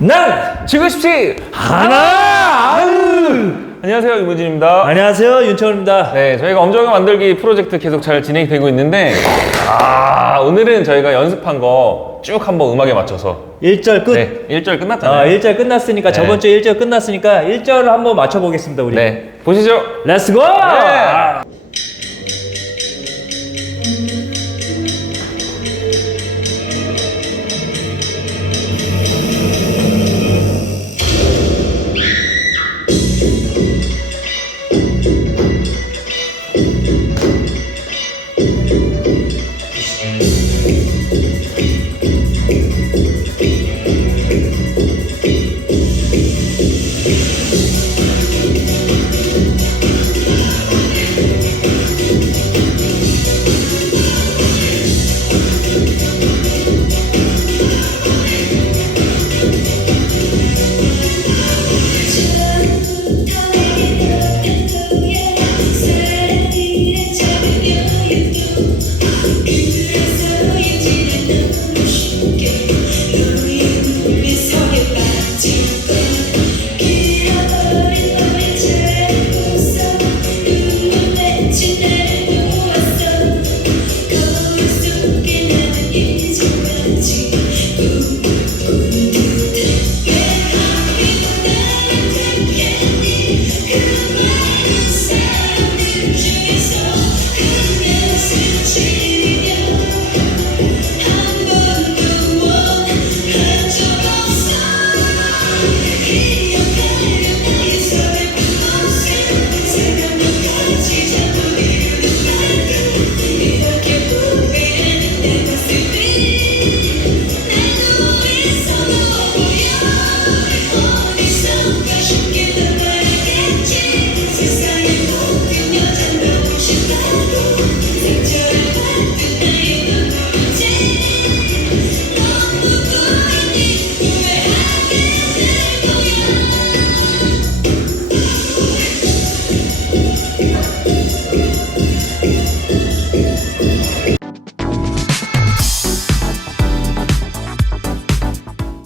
난 싶지 하나. 안녕하세요 이무진입니다 안녕하세요 윤철입니다. 네 저희가 엄정화 만들기 프로젝트 계속 잘 진행이 되고 있는데 아 오늘은 저희가 연습한 거 쭉 한번 음악에 맞춰서 1절 끝. 네 1절 아, 끝났잖아요 1절 끝났으니까 네. 저번 주 1절 끝났으니까 1절을 한번 맞춰 보겠습니다, 우리. 네 보시죠 렛츠 고! 네. see